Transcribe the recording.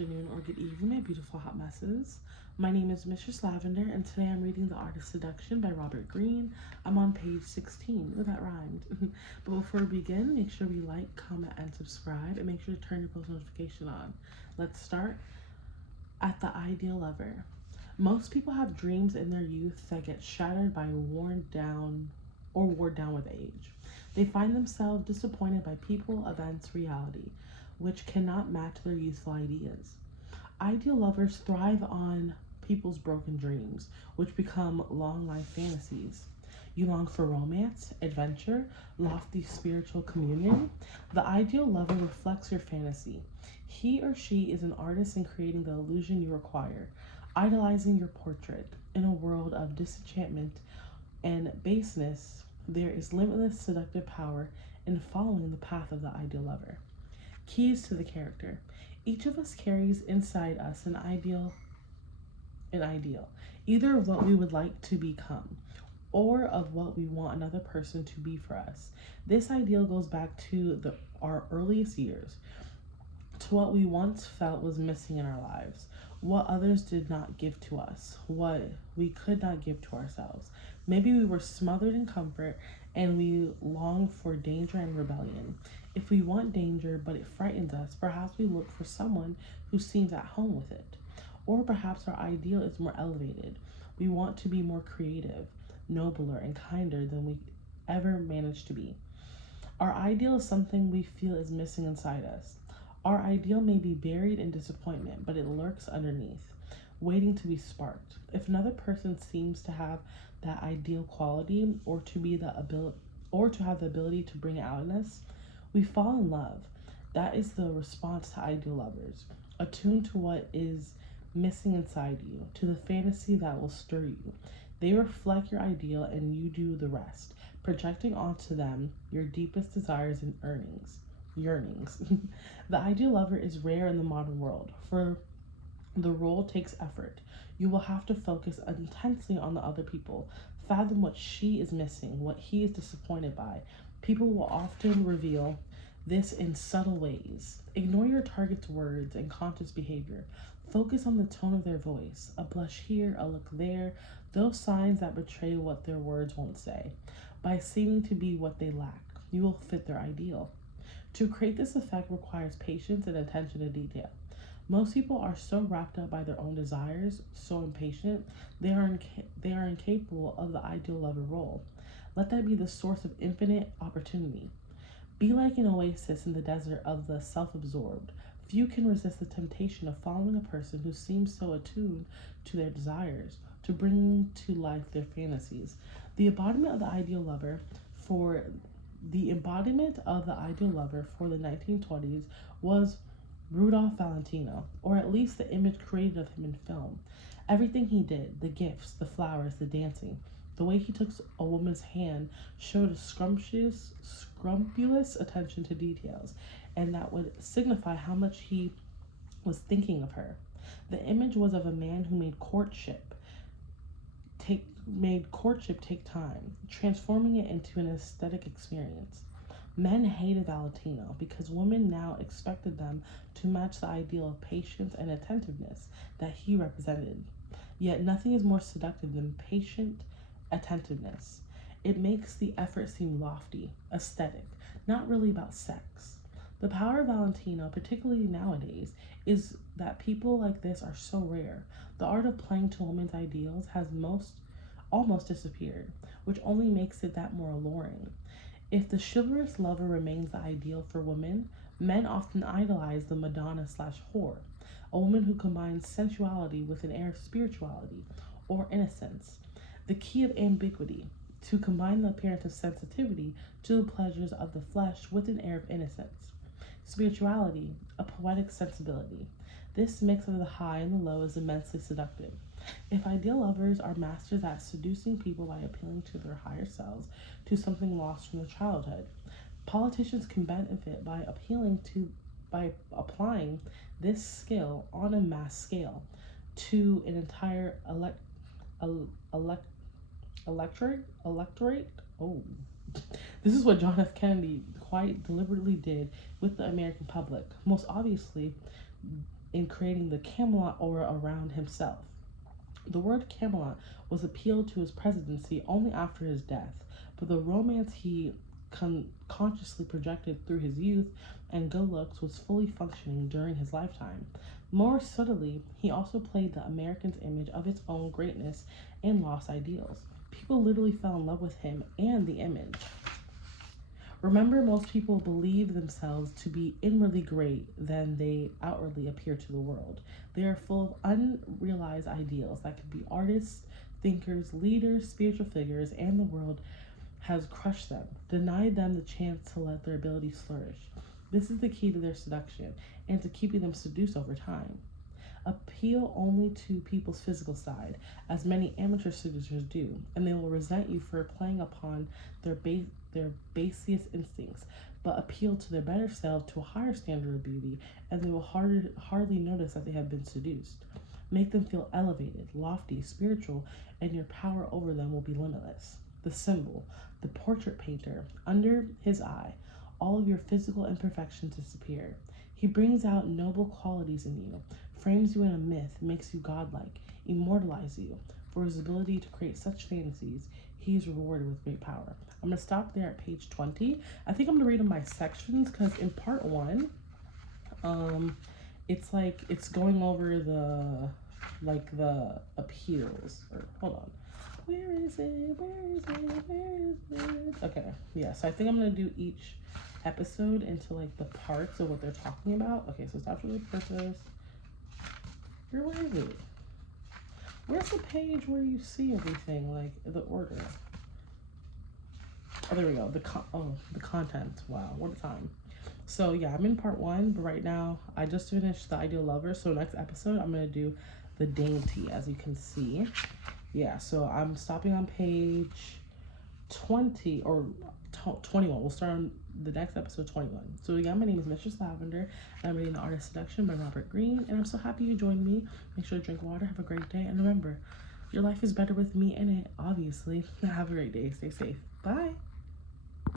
afternoon, or good evening, my beautiful hot messes. My name is Mistress Lavender, and today I'm reading The Art of Seduction by Robert Greene. I'm on page 16. Oh, that rhymed. But before we begin, make sure we like, comment, and subscribe, and make sure to turn your post notification on. Let's start at the ideal lover. Most people have dreams in their youth that get shattered by worn down with age. They find themselves disappointed by people, events, reality, which cannot match their youthful ideas. Ideal lovers thrive on people's broken dreams, which become long life fantasies. You long for romance, adventure, lofty spiritual communion. The ideal lover reflects your fantasy. He or she is an artist in creating the illusion you require, idolizing your portrait. In a world of disenchantment and baseness, there is limitless seductive power in following the path of the ideal lover. Keys to the character. Each of us carries inside us an ideal, either of what we would like to become or of what we want another person to be for us. This ideal goes back to our earliest years, to what we once felt was missing in our lives, what others did not give to us, what we could not give to ourselves. Maybe we were smothered in comfort and we long for danger and rebellion. If we want danger but it frightens us, perhaps we look for someone who seems at home with it. Or perhaps our ideal is more elevated. We want to be more creative, nobler, and kinder than we ever managed to be. Our ideal is something we feel is missing inside us. Our ideal may be buried in disappointment, but it lurks underneath, waiting to be sparked. If another person seems to have that ideal quality or to have the ability to bring it out in us, we fall in love. That is the response to ideal lovers, attuned to what is missing inside you, to the fantasy that will stir you. They reflect your ideal and you do the rest, projecting onto them your deepest desires and yearnings. The ideal lover is rare in the modern world, for the role takes effort. You will have to focus intensely on the other people, fathom what she is missing, what he is disappointed by. People will often reveal this in subtle ways. Ignore your target's words and conscious behavior. Focus on the tone of their voice, a blush here, a look there, those signs that betray what their words won't say. By seeming to be what they lack, you will fit their ideal. To create this effect requires patience and attention to detail. Most people are so wrapped up by their own desires, so impatient, they are incapable of the ideal lover role. Let that be the source of infinite opportunity. Be like an oasis in the desert of the self-absorbed. Few can resist the temptation of following a person who seems so attuned to their desires, to bring to life their fantasies. The embodiment of the ideal lover for the 1920s was Rudolph Valentino, or at least the image created of him in film. Everything he did, the gifts, the flowers, the dancing, the way he took a woman's hand showed a scrumptious attention to details, and that would signify how much he was thinking of her. The image was of a man who made courtship take time, transforming it into an aesthetic experience. Men hated Valentino because women now expected them to match the ideal of patience and attentiveness that he represented. Yet nothing is more seductive than patient attentiveness. It makes the effort seem lofty, aesthetic, not really about sex. The power of Valentino, particularly nowadays, is that people like this are so rare. The art of playing to women's ideals has almost disappeared, which only makes it that more alluring. If the chivalrous lover remains the ideal for women, men often idolize the Madonna/whore, a woman who combines sensuality with an air of spirituality or innocence. The key of ambiguity, to combine the appearance of sensitivity to the pleasures of the flesh with an air of innocence. Spirituality, a poetic sensibility. This mix of the high and the low is immensely seductive. If ideal lovers are masters at seducing people by appealing to their higher selves, to something lost from their childhood, politicians can benefit by applying this skill on a mass scale to an entire electorate. Oh, this is what John F. Kennedy quite deliberately did with the American public. Most obviously, in creating the Camelot aura around himself. The word Camelot was appealed to his presidency only after his death, but the romance he consciously projected through his youth and good looks was fully functioning during his lifetime. More subtly, he also played the American's image of its own greatness and lost ideals. People literally fell in love with him and the image. Remember, most people believe themselves to be inwardly great than they outwardly appear to the world. They are full of unrealized ideals that could be artists, thinkers, leaders, spiritual figures, and the world has crushed them, denied them the chance to let their abilities flourish. This is the key to their seduction and to keeping them seduced over time. Appeal only to people's physical side, as many amateur seducers do, and they will resent you for playing upon their basest instincts, but appeal to their better self to a higher standard of beauty, and they will hardly notice that they have been seduced. Make them feel elevated, lofty, spiritual, and your power over them will be limitless. The symbol, the portrait painter, under his eye, all of your physical imperfections disappear. He brings out noble qualities in you, frames you in a myth, makes you godlike, immortalizes you. For his ability to create such fantasies, he is rewarded with great power. I'm going to stop there at page 20. I think I'm going to read in my sections because in part 1, it's like it's going over the appeals. Or hold on. Where is it? Where is it? Where is it? Okay, yeah, so I think I'm going to do each episode into like the parts of what they're talking about. Okay, so it's after the purpose. Where is it? Where's the page where you see everything, like the order? Oh, there we go. The content. Wow, what a time. So yeah, I'm in part 1, but right now I just finished the ideal lover. So next episode I'm gonna do the dainty, as you can see. Yeah, so I'm stopping on page 20 or 21. We'll start on the next episode, 21. So again, my name is Mistress Lavender, and I'm reading The Art of Seduction by Robert Greene, and I'm so happy you joined me. Make sure to drink water, have a great day, and remember, your life is better with me in it, obviously. Have a great day. Stay safe. Bye.